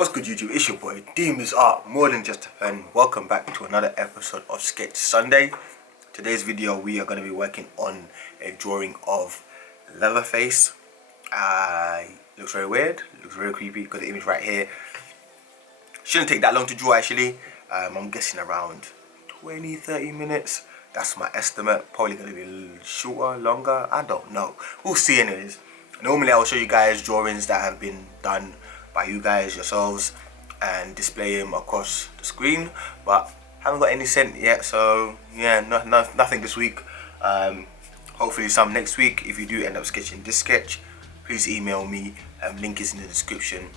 What's good, YouTube? It's your boy DeMoose Art, more than just a pen. Welcome back to another episode of Sketch Sunday. Today's video we are going to be working on a drawing of Leatherface. Looks very weird, looks very creepy. Got the image right here. Shouldn't take that long to draw actually. I'm guessing around 20-30 minutes. That's my estimate. Probably going to be a little shorter, longer, I don't know. We'll see anyways. Normally I will show you guys drawings that have been done by you guys yourselves and display them across the screen, but haven't got any sent yet, so yeah, nothing this week. Hopefully some next week. If you do end up sketching this sketch, please email me. Link is in the description.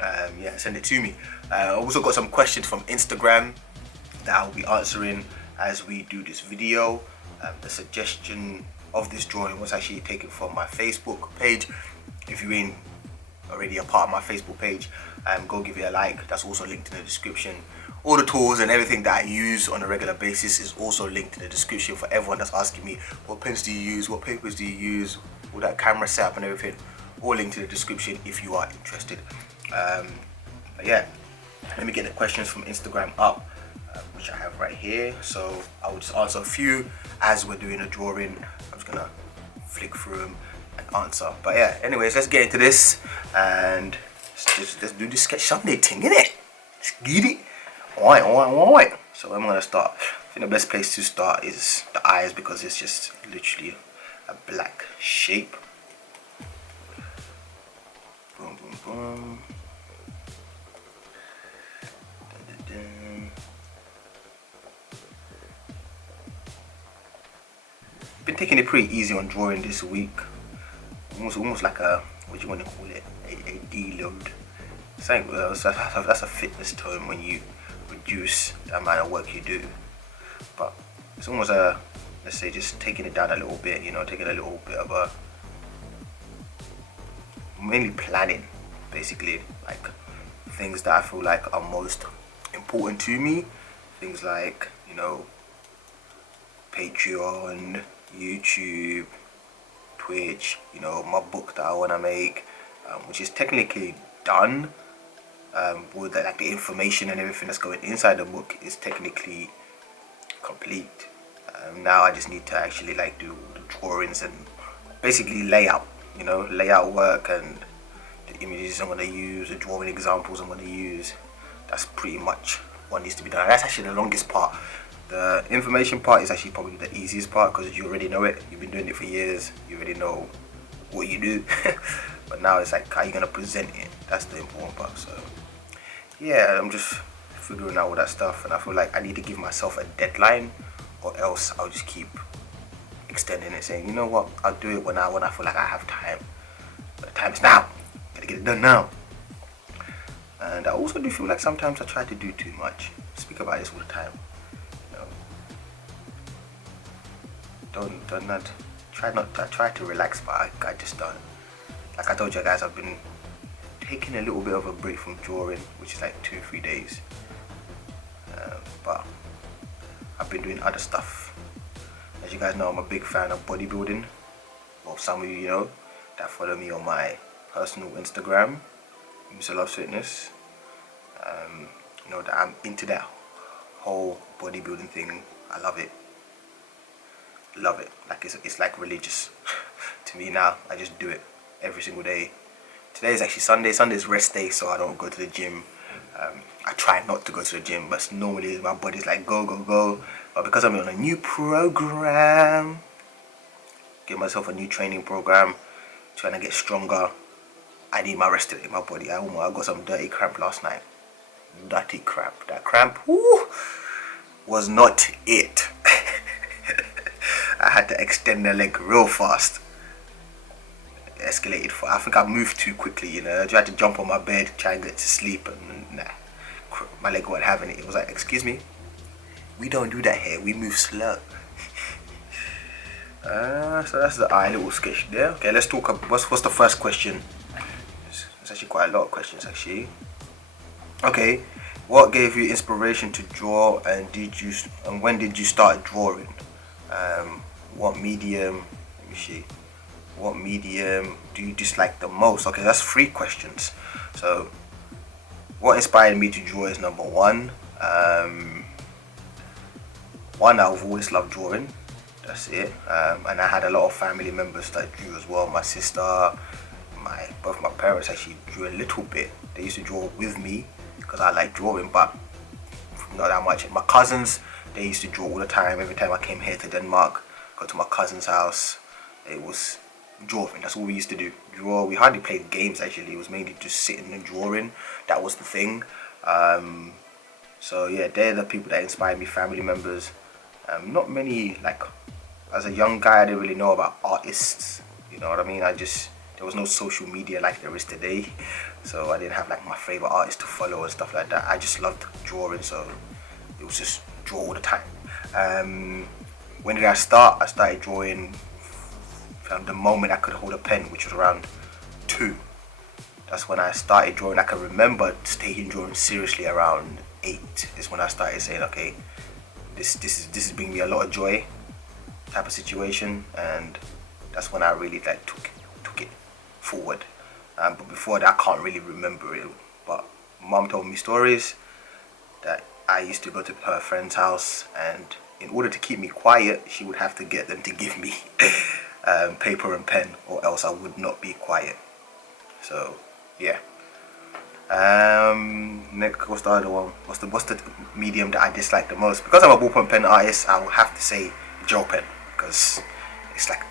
Yeah, send it to me. I've also got some questions from Instagram that I'll be answering as we do this video. The suggestion of this drawing was actually taken from my Facebook page. If you ain't already a part of my Facebook page, go give it a like. That's also linked in the description. All the tools and everything that I use on a regular basis is also linked in the description for everyone that's asking me, what pens do you use, what papers do you use, all that camera setup and everything, all linked in the description if you are interested. But yeah, let me get the questions from Instagram up, which I have right here. So I will just answer a few as we're doing a drawing. I'm just gonna flick through them and answer. But yeah, anyways, let's get into this and let's do this Sketch Sunday thing, innit? Let's get it. Alright. So I'm gonna start. I think the best place to start is the eyes because it's just literally a black shape. Boom, boom, boom. Dun, dun, dun. Been taking it pretty easy on drawing this week. Almost like a, what do you want to call it, a deload. That's a fitness term when you reduce the amount of work you do. But it's almost a, let's say, just taking it down a little bit, you know, taking a little bit of a, mainly planning, basically, like things that I feel like are most important to me. Things like, you know, Patreon, YouTube, Twitch, you know, my book that I want to make, which is technically done, with like the information and everything that's going inside the book is technically complete. Now I just need to actually like do the drawings and basically layout, you know, layout work and the images I'm going to use, the drawing examples I'm going to use. That's pretty much what needs to be done. That's actually the longest part. The information part is actually probably the easiest part because you already know it. You've been doing it for years. You already know what you do. But now it's like how you're gonna present it. That's the important part. So yeah, I'm just figuring out all that stuff, and I feel like I need to give myself a deadline, or else I'll just keep extending it, saying, you know what, I'll do it when I feel like I have time. But the time is now. Gotta get it done now. And I also do feel like sometimes I try to do too much. I speak about this all the time. I try to relax, but I just don't. Like I told you guys, I've been taking a little bit of a break from drawing, which is like 2-3 days. But I've been doing other stuff. As you guys know, I'm a big fan of bodybuilding. Well, some of you know that follow me on my personal Instagram, Mr. Loves Fitness. You know that I'm into that whole bodybuilding thing. I love it. Love it. Like it's like religious to me now. I just do it every single day. Today is actually Sunday. Sunday's rest day, so I don't go to the gym. I try not to go to the gym, but normally my body's like go. But because I'm on a new program, give myself a new training program, trying to get stronger, I need my rest today. My body. I got some dirty cramp last night. Dirty cramp. That cramp, whoo, was not it. I had to extend the leg real fast. It escalated. I think I moved too quickly, you know. I tried to jump on my bed, try and get to sleep, and nah, my leg wasn't having it. It was like, excuse me, we don't do that here. We move slow. So that's the eye little sketch there. Okay, let's talk about what's the first question. There's actually quite a lot of questions actually. Okay, what gave you inspiration to draw, and when did you start drawing? What medium, let me see, what medium do you dislike the most? Okay, that's 3 questions. So what inspired me to draw is number one. I've always loved drawing. That's it. And I had a lot of family members that drew as well. My sister, both my parents actually drew a little bit. They used to draw with me because I like drawing, but not that much. My cousins, they used to draw all the time. Every time I came here to Denmark, go to my cousin's house, it was drawing. That's what we used to do. Draw. We hardly played games actually. It was mainly just sitting and drawing. That was the thing. So yeah, they're the people that inspired me. Family members. Not many, like, as a young guy, I didn't really know about artists. You know what I mean? There was no social media like there is today, so I didn't have like my favorite artist to follow and stuff like that. I just loved drawing, so it was just draw all the time. When did I start? I started drawing from the moment I could hold a pen, which was around 2. That's when I started drawing. I can remember taking drawing seriously around 8 is when I started saying, okay, this is bringing me a lot of joy type of situation, and that's when I really like took it forward. But before that, I can't really remember it. But mom told me stories that I used to go to her friend's house, and in order to keep me quiet, she would have to get them to give me paper and pen, or else I would not be quiet. So yeah. Next, what's the other one? What's the medium that I dislike the most? Because I'm a ballpoint pen artist, I will have to say gel pen, because it's like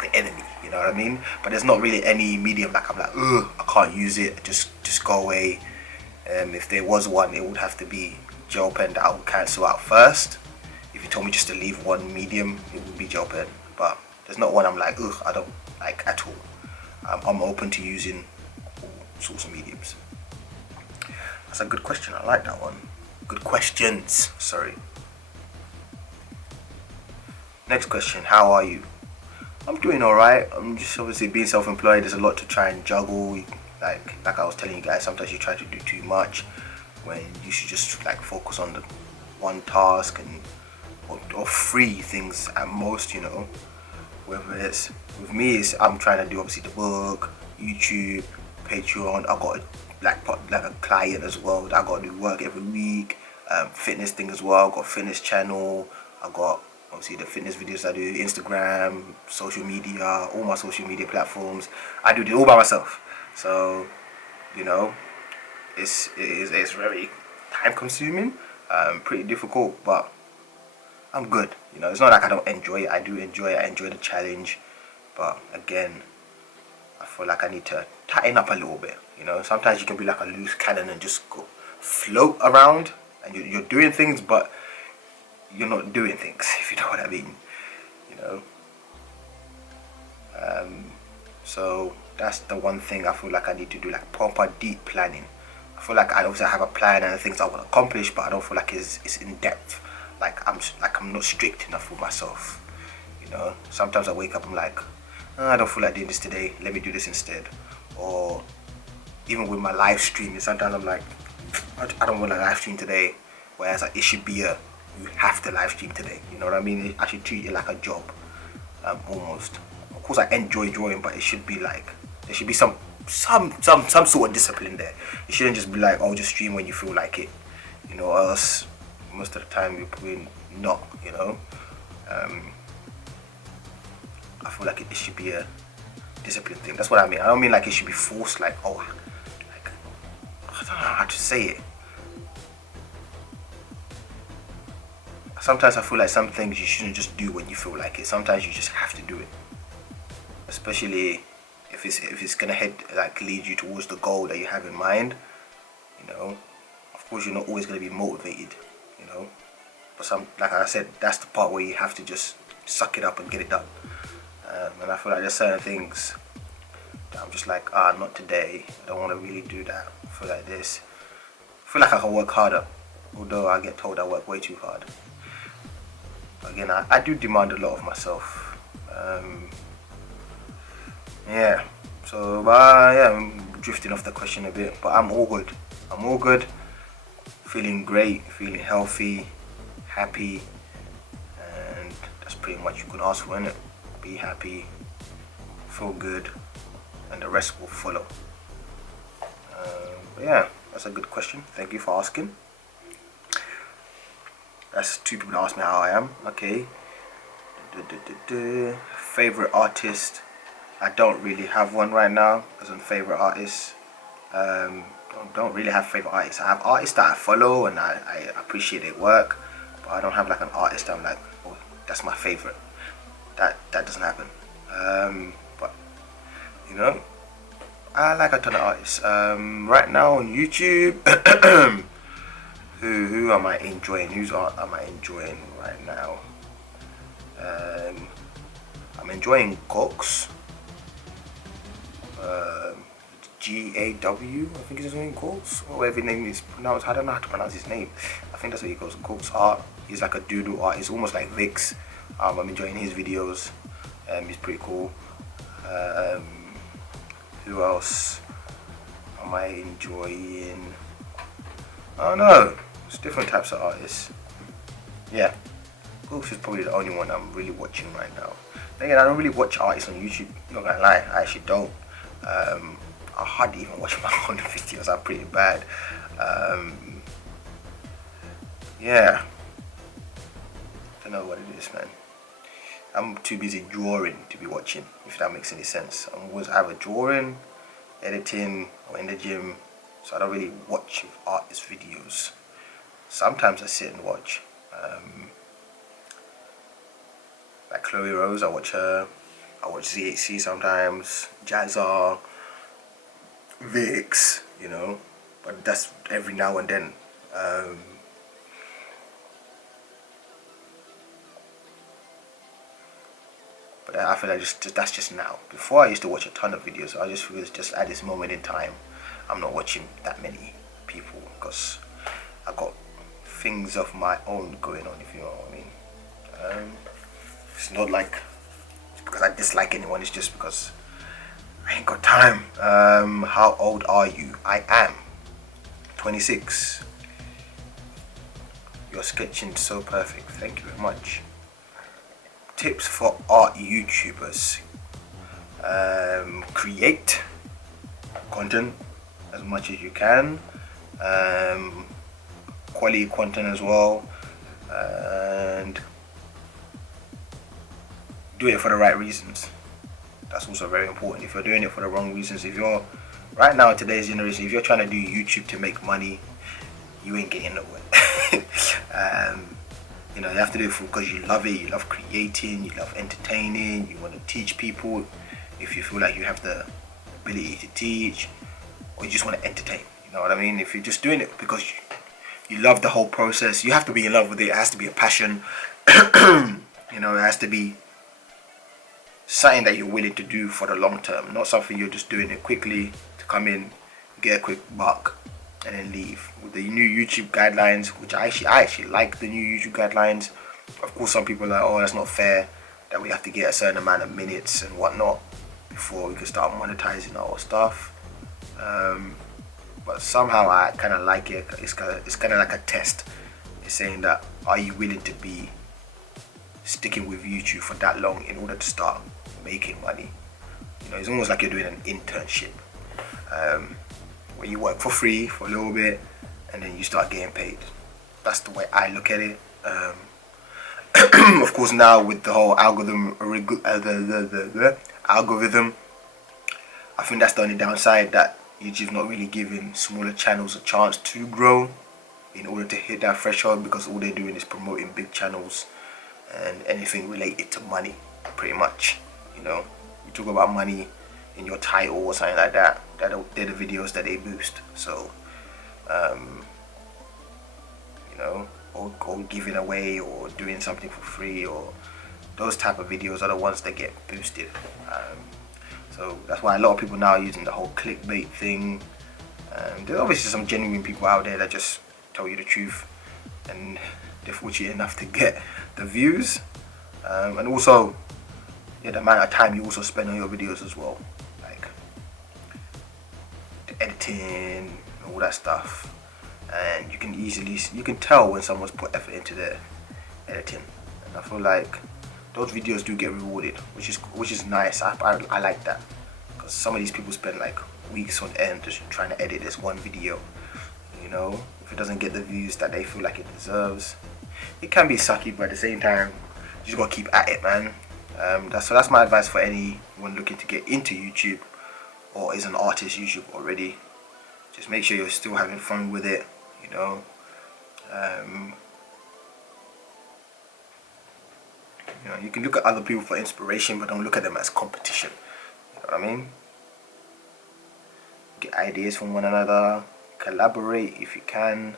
the enemy. You know what I mean? But there's not really any medium like I'm like, ugh, I can't use it. Just go away. If there was one, it would have to be gel pen that I would cancel out first. If you told me just to leave one medium, it would be gel pen. But there's not one I'm like, ugh, I don't like at all. I'm open to using all sorts of mediums. That's a good question. I like that one. Good questions. Sorry. Next question. How are you? I'm doing alright. I'm just obviously being self-employed. There's a lot to try and juggle. Like I was telling you guys, sometimes you try to do too much when you should just like focus on the one task and or 3 things at most. You know, whether it's with me, I'm trying to do obviously the book, YouTube, Patreon. I got like a client as well that I got to do work every week. Fitness thing as well. I got a fitness channel. I got obviously the fitness videos I do, Instagram, social media, all my social media platforms. I do it all by myself. So, you know, it's very time consuming, pretty difficult, but I'm good. You know, it's not like I don't enjoy it. I do enjoy it. I enjoy the challenge, but again, I feel like I need to tighten up a little bit. You know, sometimes you can be like a loose cannon and just go float around, and you're doing things, but you're not doing things, if you know what I mean. You know, so that's the one thing I feel like I need to do, like proper deep planning. I feel like I obviously have a plan and the things I want to accomplish, but I don't feel like it's in depth. I'm not strict enough with myself. You know, sometimes I wake up, I'm like, oh, I don't feel like doing this today. Let me do this instead. Or even with my live streaming, sometimes I'm like, I don't want to live stream today. Whereas like, it should be you have to live stream today. You know what I mean? I should treat it like a job, almost. Of course, I enjoy drawing, but it should be like there should be some sort of discipline there. You shouldn't just be like, oh, just stream when you feel like it. You know, or else most of the time you're probably not. You know, I feel like it should be a discipline thing. That's what I mean. I don't mean like it should be forced. Like, oh, like I don't know how to say it. Sometimes I feel like some things you shouldn't just do when you feel like it. Sometimes you just have to do it, especially if it's gonna lead you towards the goal that you have in mind. You know, of course you're not always gonna be motivated. You know, but like I said, that's the part where you have to just suck it up and get it done. And I feel like there's certain things that I'm just like, not today. I don't want to really do that. I feel like this. I feel like I can work harder, although I get told I work way too hard. Again, I do demand a lot of myself. Yeah. So, yeah, I'm drifting off the question a bit, but I'm all good. I'm all good. Feeling great, feeling healthy, happy, and that's pretty much you can ask for, innit? Be happy, feel good, and the rest will follow. But yeah, That's a good question. Thank you for asking. That's 2 people that asked me how I am. Okay. Favorite artist? I don't really have one right now. As in favorite artist, don't really have favorite artists. I have artists that I follow and I appreciate their work, but I don't have like an artist that I'm like, oh, that's my favorite. That doesn't happen. But you know, I like a ton of artists. Right now on YouTube, who am I enjoying? Whose art am I enjoying right now? I'm enjoying Cox. GAW, I think is his name, Cox, or whatever his name is pronounced. I don't know how to pronounce his name. I think that's what he goes. Cox art. He's like a doodle art. It's almost like Vix. I'm enjoying his videos. He's pretty cool. Who else am I enjoying? I don't know. It's different types of artists. Yeah, Cox is probably the only one I'm really watching right now. Again, I don't really watch artists on YouTube. Not gonna lie, I actually don't. I hardly even watch my own videos. I'm pretty bad. Yeah, don't know what it is, man. I'm too busy drawing to be watching, if that makes any sense. I'm always either drawing, editing, or in the gym, so I don't really watch artist videos. Sometimes I sit and watch. Like Chloe Rose, I watch her. I watch ZHC sometimes, Jazza, Vix, you know, but that's every now and then. But I feel like that's just now. Before I used to watch a ton of videos. I just feel it's just at this moment in time, I'm not watching that many people because I got things of my own going on, if you know what I mean. It's not like it's because I dislike anyone, it's just because I ain't got time. How old are you? I am 26. You're sketching so perfect. Thank you very much. Tips for art YouTubers. Create content as much as you can. Quality content as well. And do it for the right reasons. That's also very important. If you're doing it for the wrong reasons, if you're right now, today's generation, if you're trying to do YouTube to make money, you ain't getting nowhere. You know, you have to do it because you love it, you love creating, you love entertaining, you want to teach people. If you feel like you have the ability to teach, or you just want to entertain, you know what I mean? If you're just doing it because you love the whole process, you have to be in love with it. It has to be a passion. You know, it has to be something that you're willing to do for the long term, not something you're just doing it quickly to come in, get a quick buck, and then leave. With the new YouTube guidelines, which I actually like the new YouTube guidelines. Of course, some people are like, oh, that's not fair that we have to get a certain amount of minutes and whatnot before we can start monetizing our stuff. But somehow I kind of like it. It's kind of like a test. It's saying that, are you willing to be sticking with YouTube for that long in order to start making money? You know, it's almost like you're doing an internship, where you work for free for a little bit and then you start getting paid. That's the way I look at it. Of course, now with the whole algorithm, I think that's the only downside, that YouTube's not really giving smaller channels a chance to grow in order to hit that threshold, because all they're doing is promoting big channels and anything related to money, pretty much. You know, you talk about money in your title or something like that, they're the videos that they boost. So you know, or giving away or doing something for free, or those type of videos are the ones that get boosted. So that's why a lot of people now are using the whole clickbait thing. There's obviously some genuine people out there that just tell you the truth, and they're fortunate enough to get the views, and also, yeah, the amount of time you also spend on your videos as well, like the editing, all that stuff. And you can tell when someone's put effort into their editing, and I feel like those videos do get rewarded, which is nice. I like that, because some of these people spend like weeks on end just trying to edit this one video, You know, if it doesn't get the views that they feel like it deserves, it can be sucky, but at the same time, you just gotta keep at it, man. That's my advice for anyone looking to get into YouTube or is an artist YouTube already. Just make sure you're still having fun with it, you know. You know, you can look at other people for inspiration, but don't look at them as competition. You know what I mean? Get ideas from one another, collaborate if you can.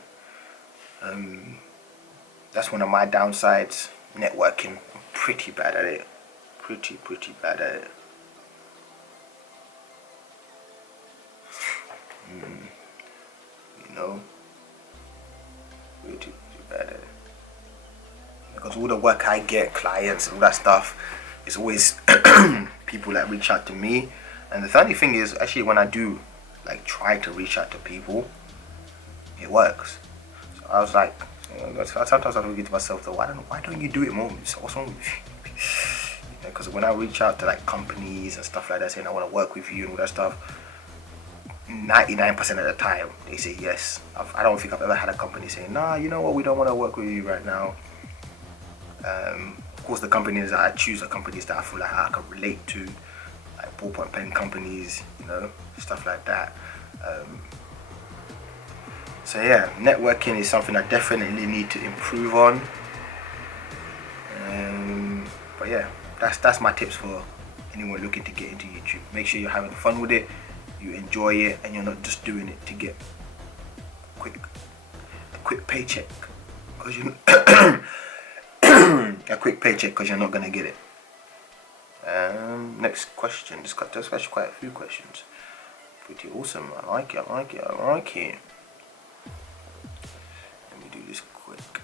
That's one of my downsides. Networking. I'm pretty bad at it. Pretty bad at it. You know, pretty bad at it. Because all the work I get, clients and all that stuff, it's always people that reach out to me. And the funny thing is, actually, when I do like try to reach out to people, it works. So I was like, sometimes I think to myself, though, why don't you do it more? So what's wrong with you? Because when I reach out to like companies and stuff like that, saying I want to work with you and all that stuff, 99% of the time they say yes. I don't think I've ever had a company saying, nah, you know what, we don't want to work with you right now. Of course, the companies that I choose are companies that I feel like I can relate to, like ballpoint pen companies, you know, stuff like that. So yeah, networking is something I definitely need to improve on. But yeah, that's my tips for anyone looking to get into YouTube. Make sure you're having fun with it, you enjoy it, and you're not just doing it to get a quick paycheck, because you a quick paycheck because you're not gonna get it. Next question. There's actually quite a few questions. Pretty awesome. I like it. Let me do this quick.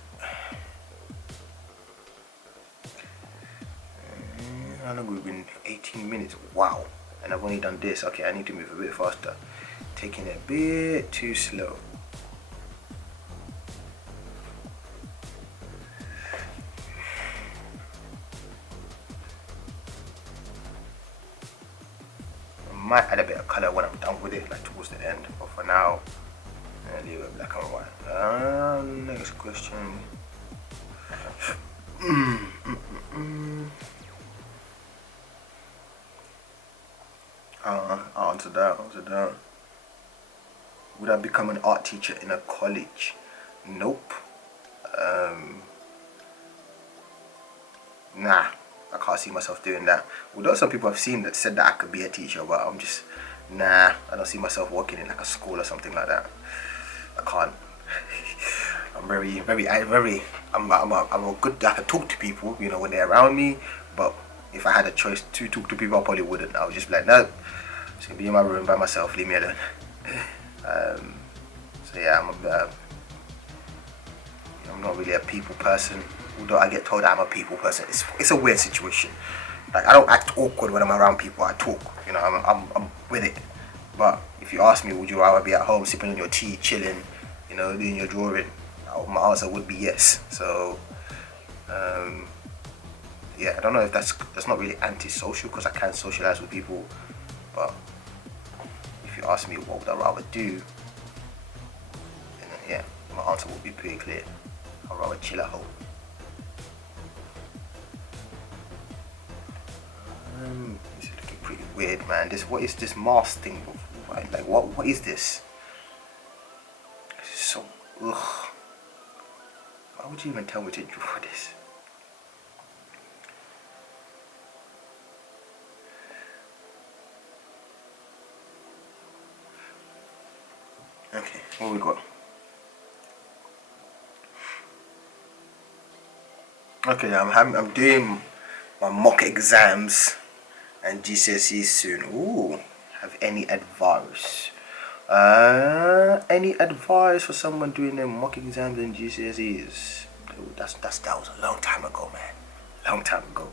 How long we've been? 18 minutes. Wow. And I've only done this. Okay, I need to move a bit faster. Taking it a bit too slow. Might add a bit of color when I'm done with it, like towards the end, but for now, I'll leave it black and white. Next question. I'll answer that. Would I become an art teacher in a college? Nope. Nah. I can't see myself doing that. Although some people I've seen that said that I could be a teacher, but I'm just, nah, I don't see myself working in like a school or something like that. I can't. I'm I'm a good, I can talk to people, you know, when they're around me, but if I had a choice to talk to people, I probably wouldn't. I would just be like, no, I'm just gonna be in my room by myself, leave me alone. So yeah, I'm not really a people person. Although I get told I'm a people person, it's a weird situation. Like, I don't act awkward when I'm around people. I talk, you know. I'm with it. But if you ask me, would you rather be at home sipping on your tea, chilling, you know, doing your drawing? My answer would be yes. So, yeah, I don't know if that's not really antisocial, because I can socialize with people. But if you ask me what would I rather do, then yeah, my answer would be pretty clear. I'd rather chill at home. This is looking pretty weird, man. What is this mask thing? Like, what is this? This is so, ugh. Why would you even tell me to draw this? Okay, what we got? Okay, I'm doing my mock exams and GCSEs soon. Ooh, have any advice? Any advice for someone doing their mock exams and GCSEs? Ooh, that was a long time ago, man. Long time ago.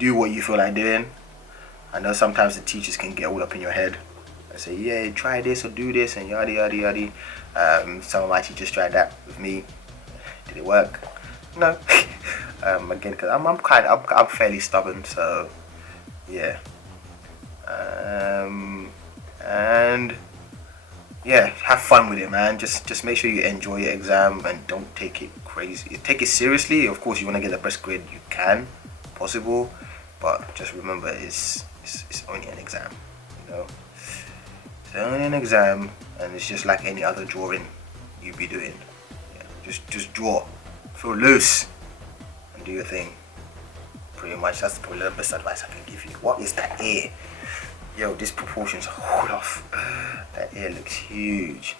Do what you feel like doing. I know sometimes the teachers can get all up in your head. I say, yeah, try this or do this and yada yada yada. Some of my teachers tried that with me. Did it work? No. Again, because I'm fairly stubborn, so yeah. yeah, have fun with it, man. Just make sure you enjoy your exam and don't take it crazy. Take it seriously. Of course, you want to get the best grade you can possible, but just remember, it's only an exam. You know, it's only an exam, and it's just like any other drawing you be doing. Yeah, just draw, feel loose, and do your thing. Pretty much, that's probably the best advice I can give you. What is that ear? Yo, this proportions hold off. That ear looks huge.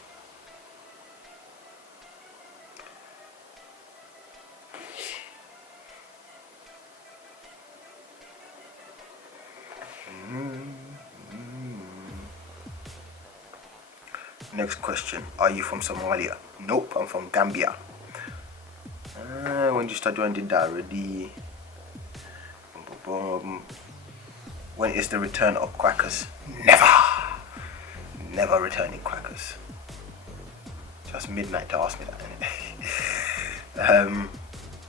Next question. Are you from Somalia? Nope, I'm from Gambia. When did you start doing? Did that already? When is the return of crackers? Never returning crackers. Just midnight to ask me that.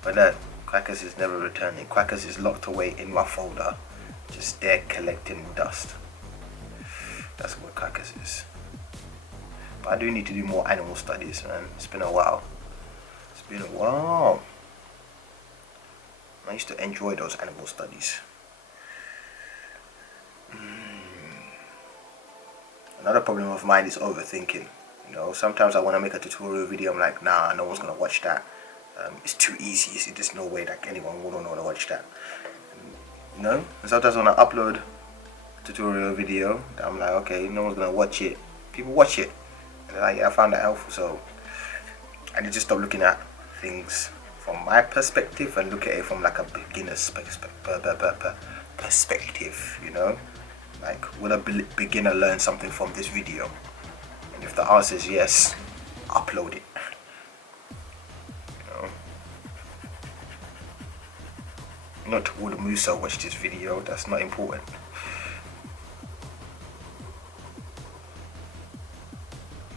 But crackers is never returning. Crackers is locked away in my folder, just there collecting dust. That's what crackers is. But I do need to do more animal studies, man. It's been a while. I used to enjoy those animal studies. Another problem of mine is overthinking. You know, sometimes I want to make a tutorial video. I'm like, nah, no one's gonna watch that. It's too easy. There's no way that anyone would want to watch that. You know, and sometimes when I upload a tutorial video, I'm like, okay, no one's gonna watch it. People watch it, and they're like, yeah, I found that helpful. So I need to stop looking at things from my perspective and look at it from like a beginner's perspective. You know. Like, will a beginner learn something from this video? And if the answer is yes, upload it. You know? Not will DeMoose watch this video, that's not important.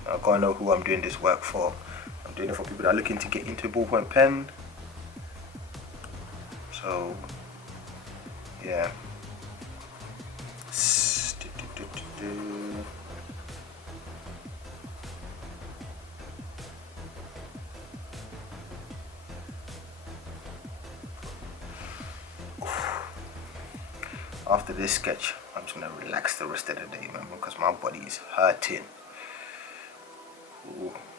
I gotta know who I'm doing this work for. I'm doing it for people that are looking to get into ballpoint pen. So, yeah. After this sketch, I'm just gonna relax the rest of the day, man, because my body is hurting.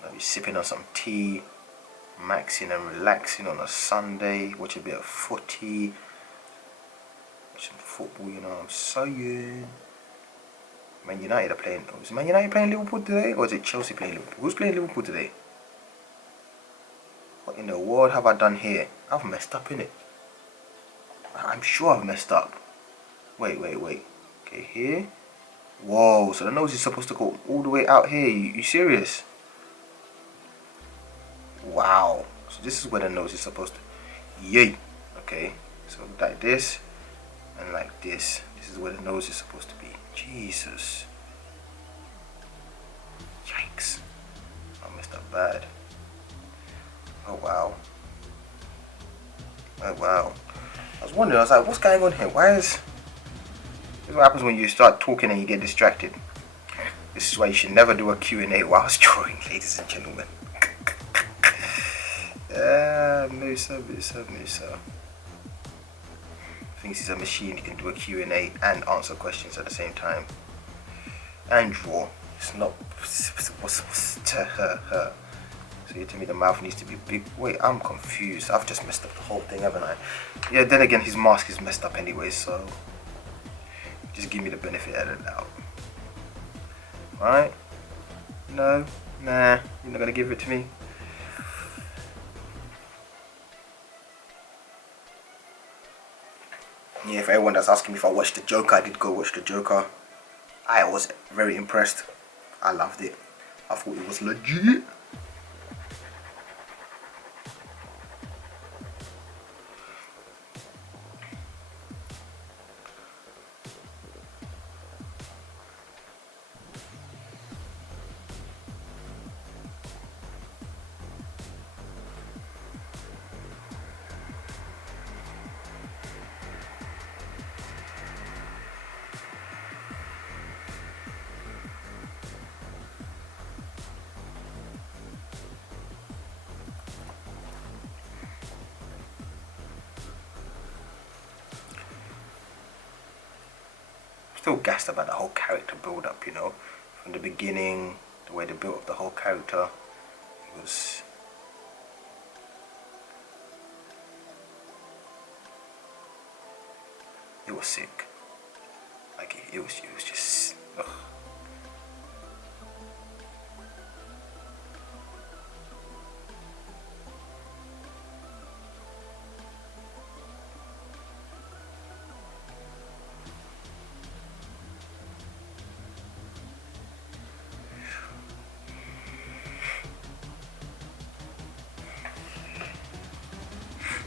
I'll be sipping on some tea, maxing and relaxing on a Sunday, watch a bit of footy, watch some football, you know what I'm saying? Man United are playing. Is Man United playing Liverpool today, or is it Chelsea playing Liverpool? Who's playing Liverpool today? What in the world have I done here? I've messed up, innit? I'm sure I've messed up. Wait. Okay, here. Whoa, so the nose is supposed to go all the way out here. You serious? Wow. So this is where the nose is supposed to. Yay. Okay. So like this and like this. This is where the nose is supposed to be. Jesus. Yikes. I messed up bad. Oh wow. Oh wow. I was wondering, I was like, what's going on here? This is what happens when you start talking and you get distracted. This is why you should never do a Q&A whilst drawing, ladies and gentlemen. Musa. Thinks he's a machine, he can do a Q&A and answer questions at the same time. And draw. It's not... So you're telling me the mouth needs to be big? Wait, I'm confused. I've just messed up the whole thing, haven't I? Yeah, then again, his mask is messed up anyway, so... just give me the benefit of the doubt. Alright? No? Nah, you're not gonna give it to me? Yeah, for everyone that's asking me if I watched the Joker, I did go watch the Joker. I was very impressed. I loved it. I thought it was legit. still gassed about the whole character build up, you know, from the beginning, the way they built up the whole character. It was sick. Like it was just ugh.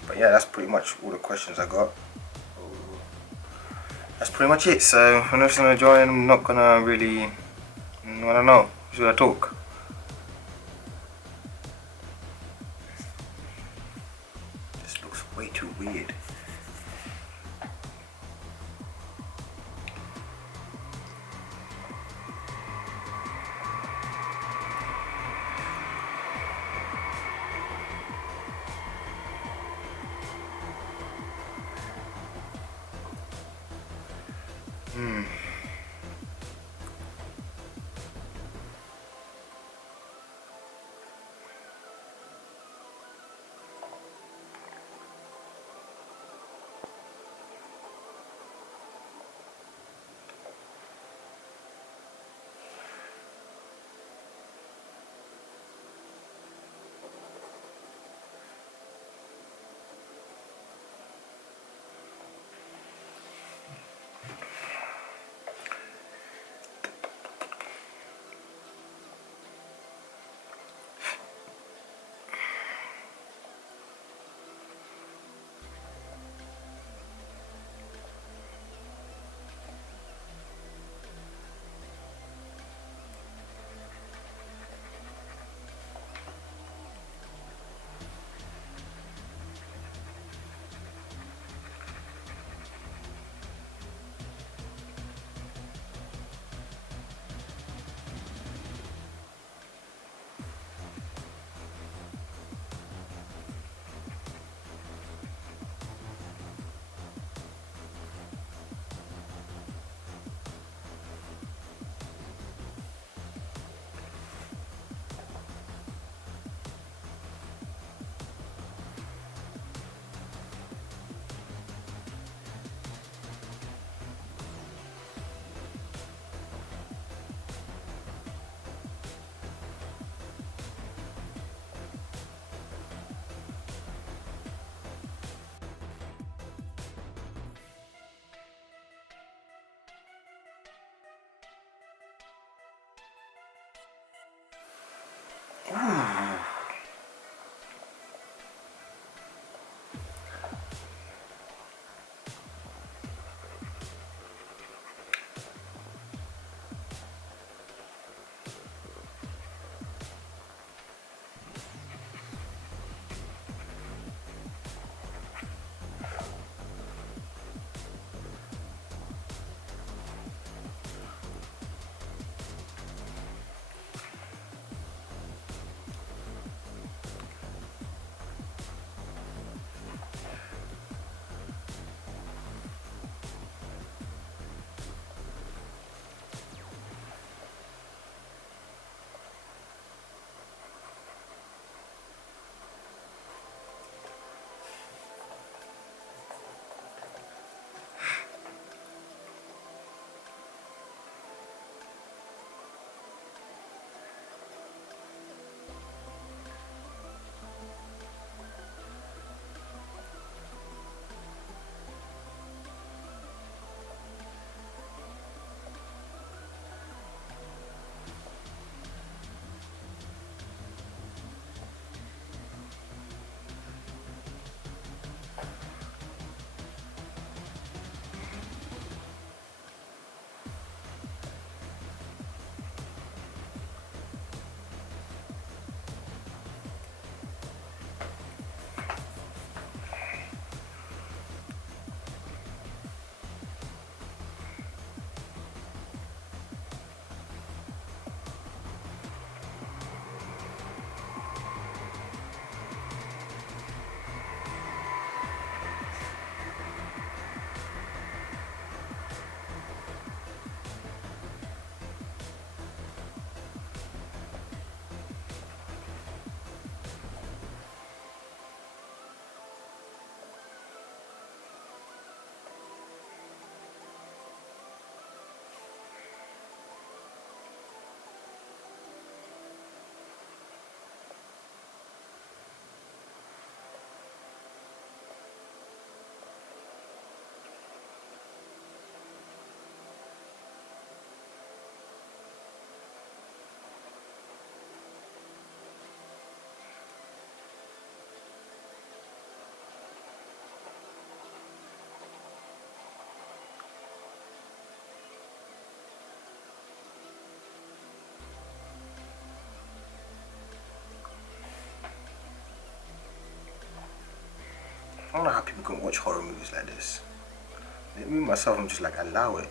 But yeah, that's pretty much all the questions I got. That's pretty much it. So I'm just gonna join. I'm not gonna really, I don't know, should I talk? This looks way too weird. don't know how people can watch horror movies like this. Me myself, I'm just like, allow it.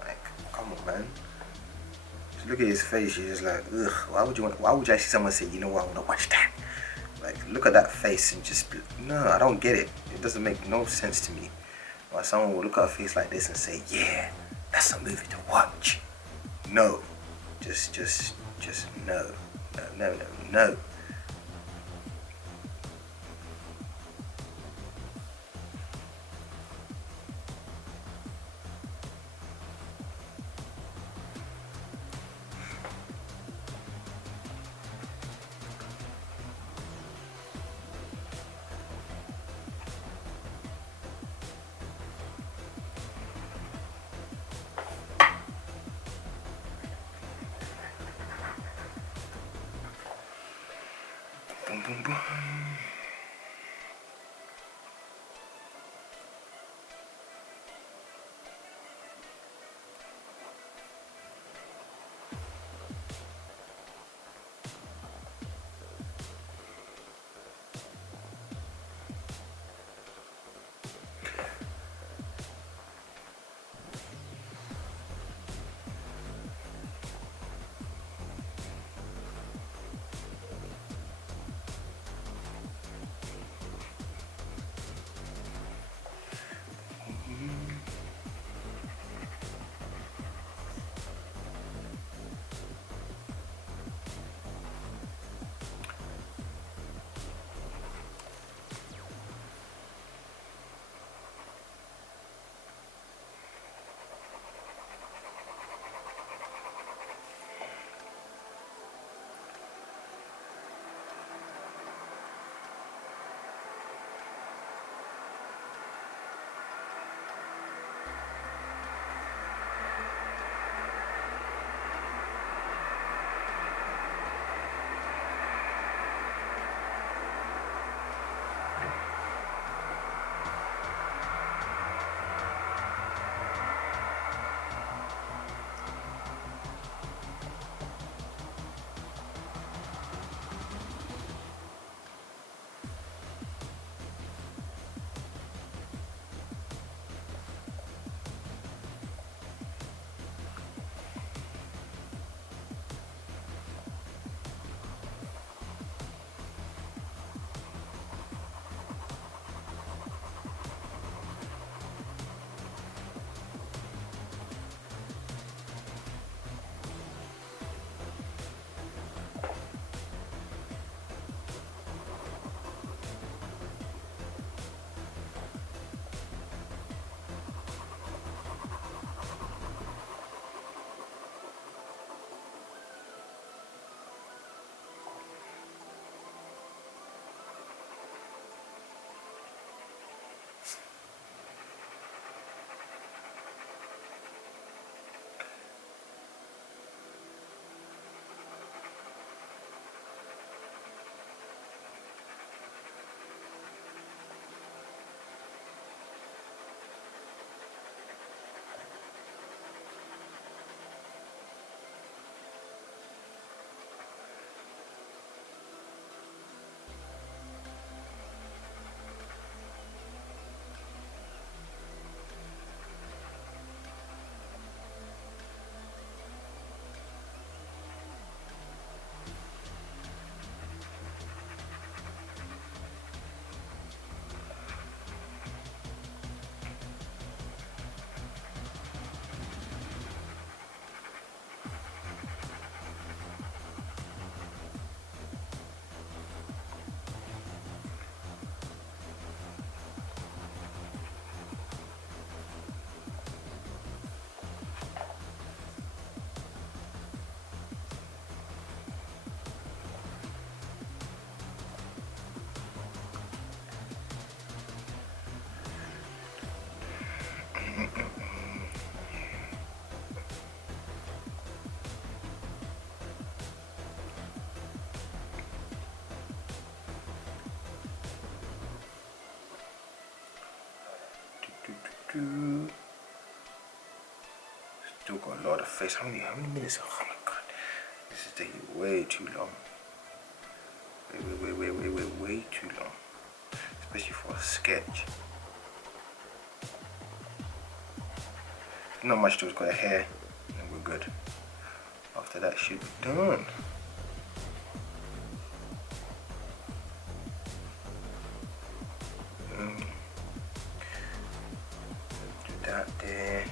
Like, come on, man. Just look at his face. You're just like, ugh. Why would you actually someone say, you know what, I want to watch that? Like, look at that face and just, no, I don't get it. It doesn't make no sense to me. Why someone will look at a face like this and say, yeah, that's a movie to watch. No, just no, no. Boom, boom, boom. Still got a lot of face. How many minutes? Oh my god. This is taking way too long. Way too long. especially for a sketch. Not much to it, got a hair and we're good. After that should be done. Do that there.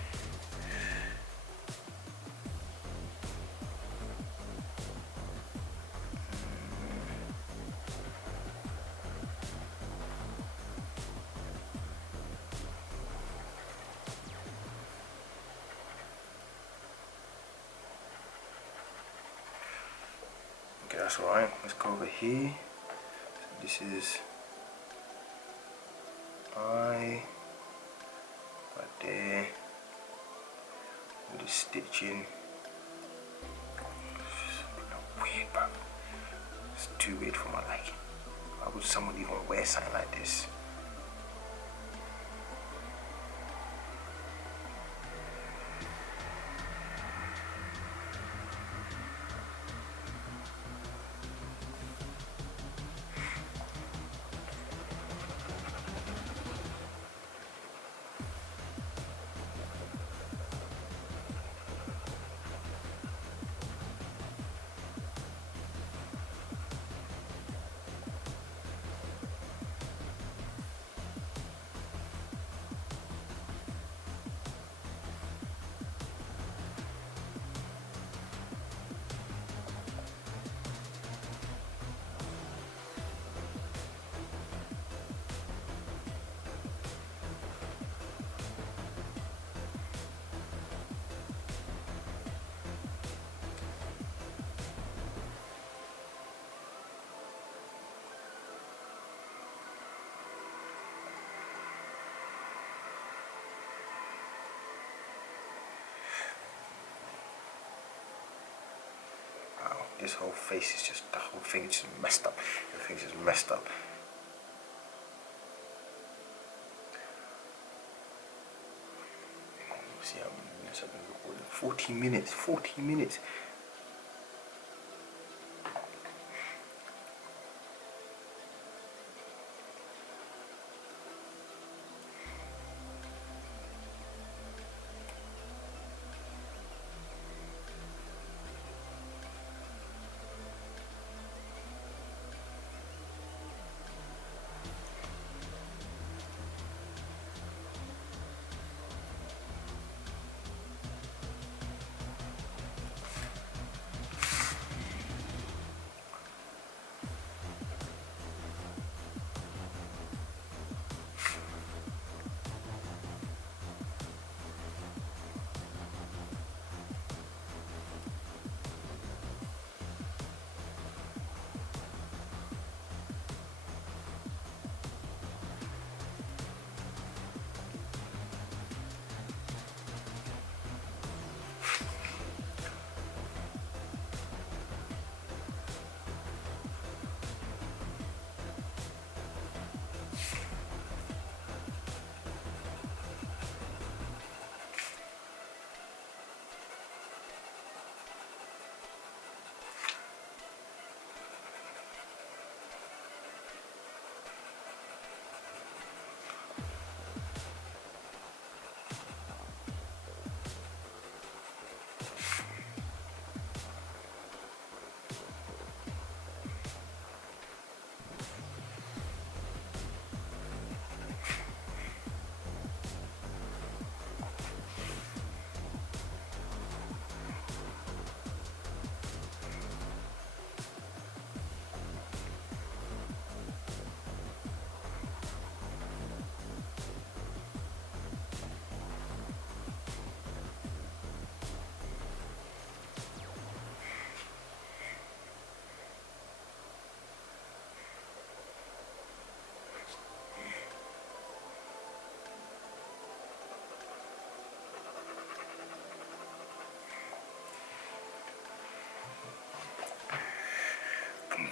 Okay, that's alright. Let's go over here. So this is I right there with the stitching. It's weird, bro. It's too weird for my liking. Why would someone even wear something like this? This whole face is just, the whole thing is just messed up. Everything's just messed up. See how many minutes I've been recording? 40 minutes, 40 minutes.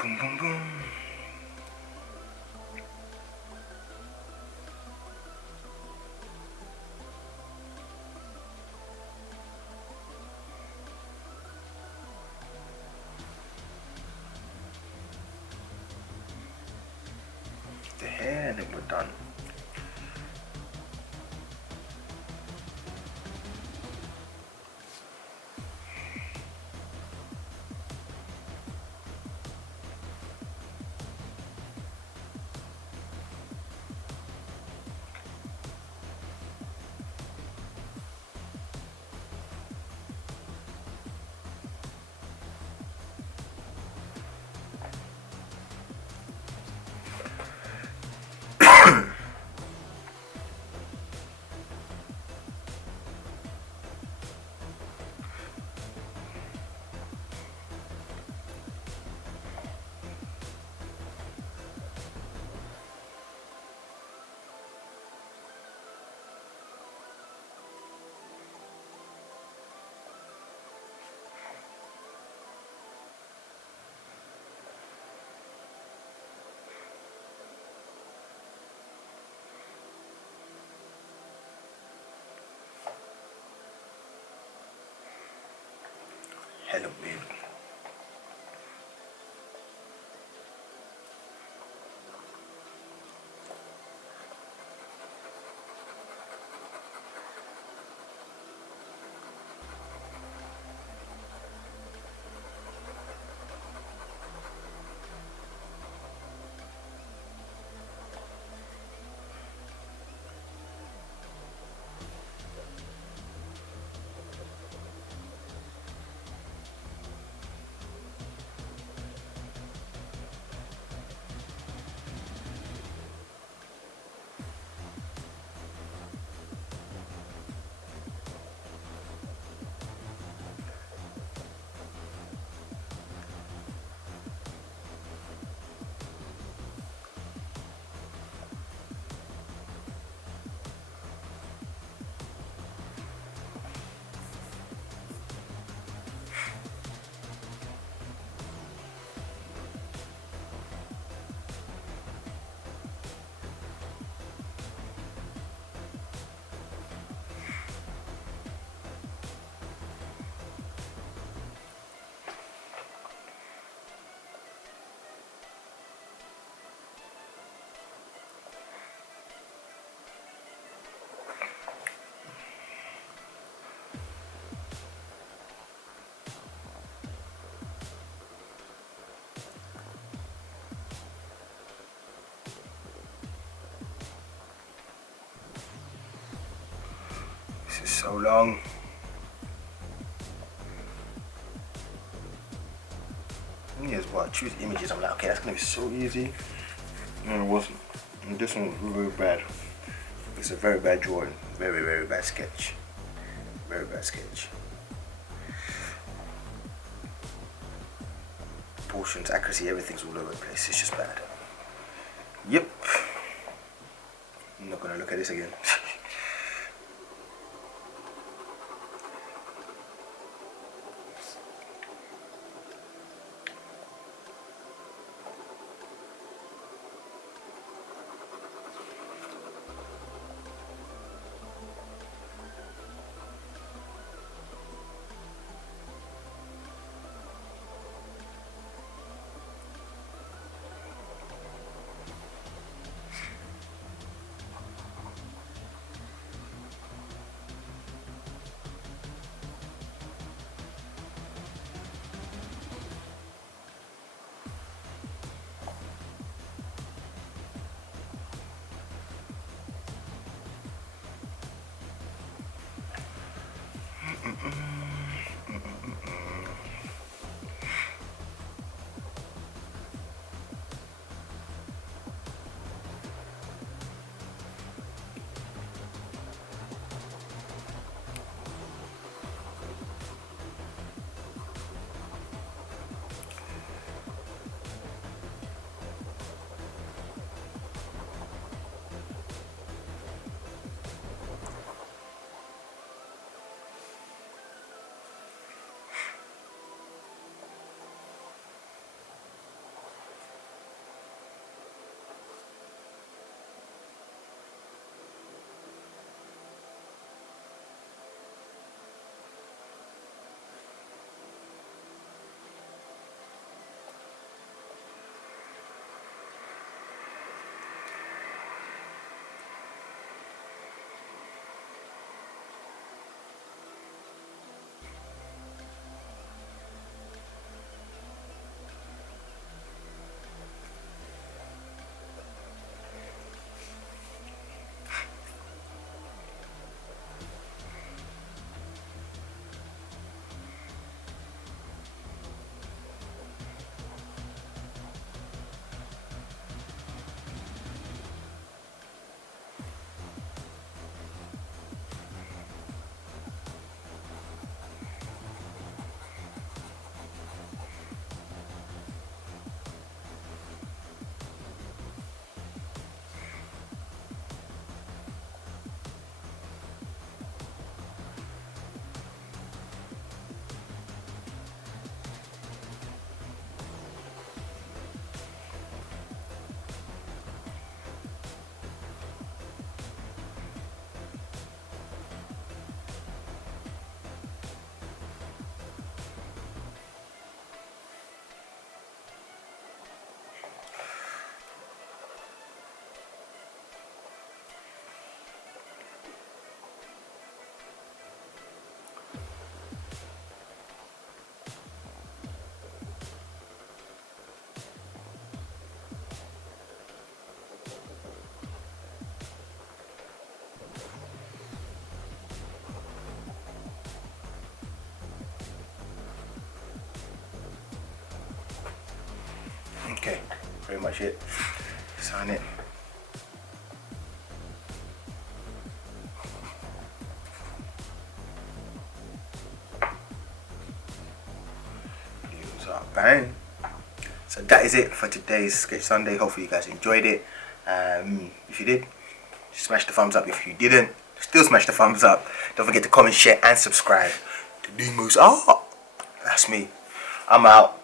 Boom, boom, boom. the hair, and then we're done. Hello, babe. This is so long. Here's what, choose images. I'm like, okay, that's gonna be so easy. No, it wasn't. And this one was very bad. It's a very bad drawing. Very, very bad sketch. Very bad sketch. Proportions, accuracy, everything's all over the place. It's just bad. Yep. I'm not gonna look at this again. Okay, pretty much it. Sign it. Bang. So that is it for today's Sketch Sunday. Hopefully you guys enjoyed it. If you did, smash the thumbs up. If you didn't, still smash the thumbs up. Don't forget to comment, share and subscribe to DeMoose. That's me. I'm out.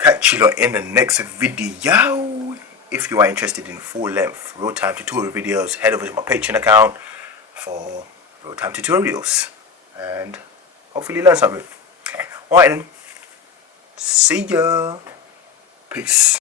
Catch you lot in the next video. If you are interested in full-length real-time tutorial videos, head over to my Patreon account for real-time tutorials and hopefully learn something. Alright then. See ya. Peace.